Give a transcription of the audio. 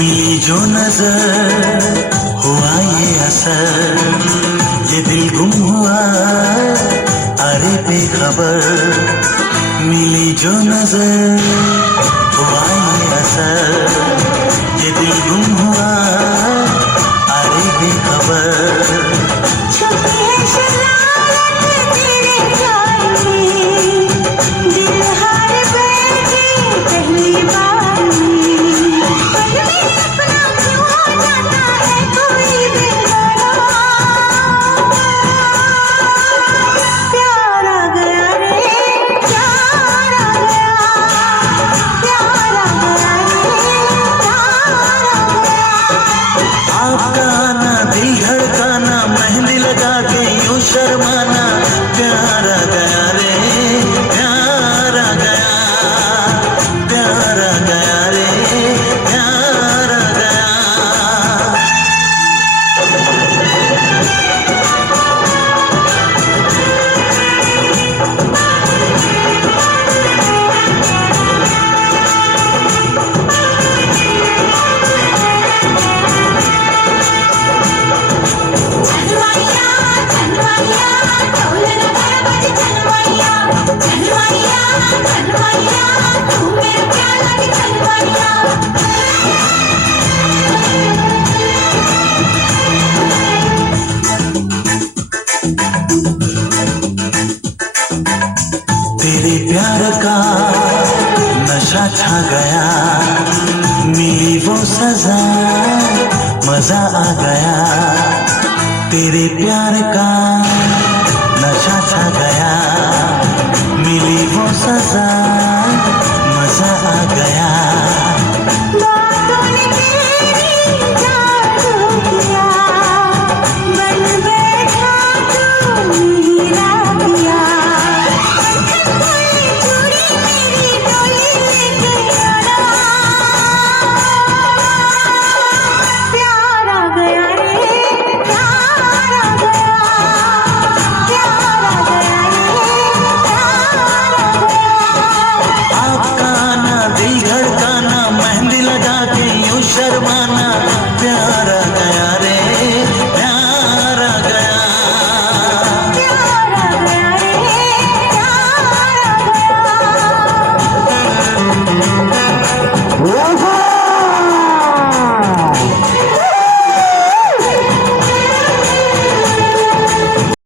मिली जो नजर हुआ ये असर, ये दिल गुम हुआ अरे बेखबर। मिली जो नजर हुआ ये असर, ये दिल गुम हुआ अरे बेखबर। शर्माना प्यारा गया रे, प्यारा गया, प्यारा गया रे, प्यारा गया। तेरे प्यार का नशा छा गया, मिली वो सजा मजा आ गया। तेरे प्यार का नशा छा गया, मिली वो सजा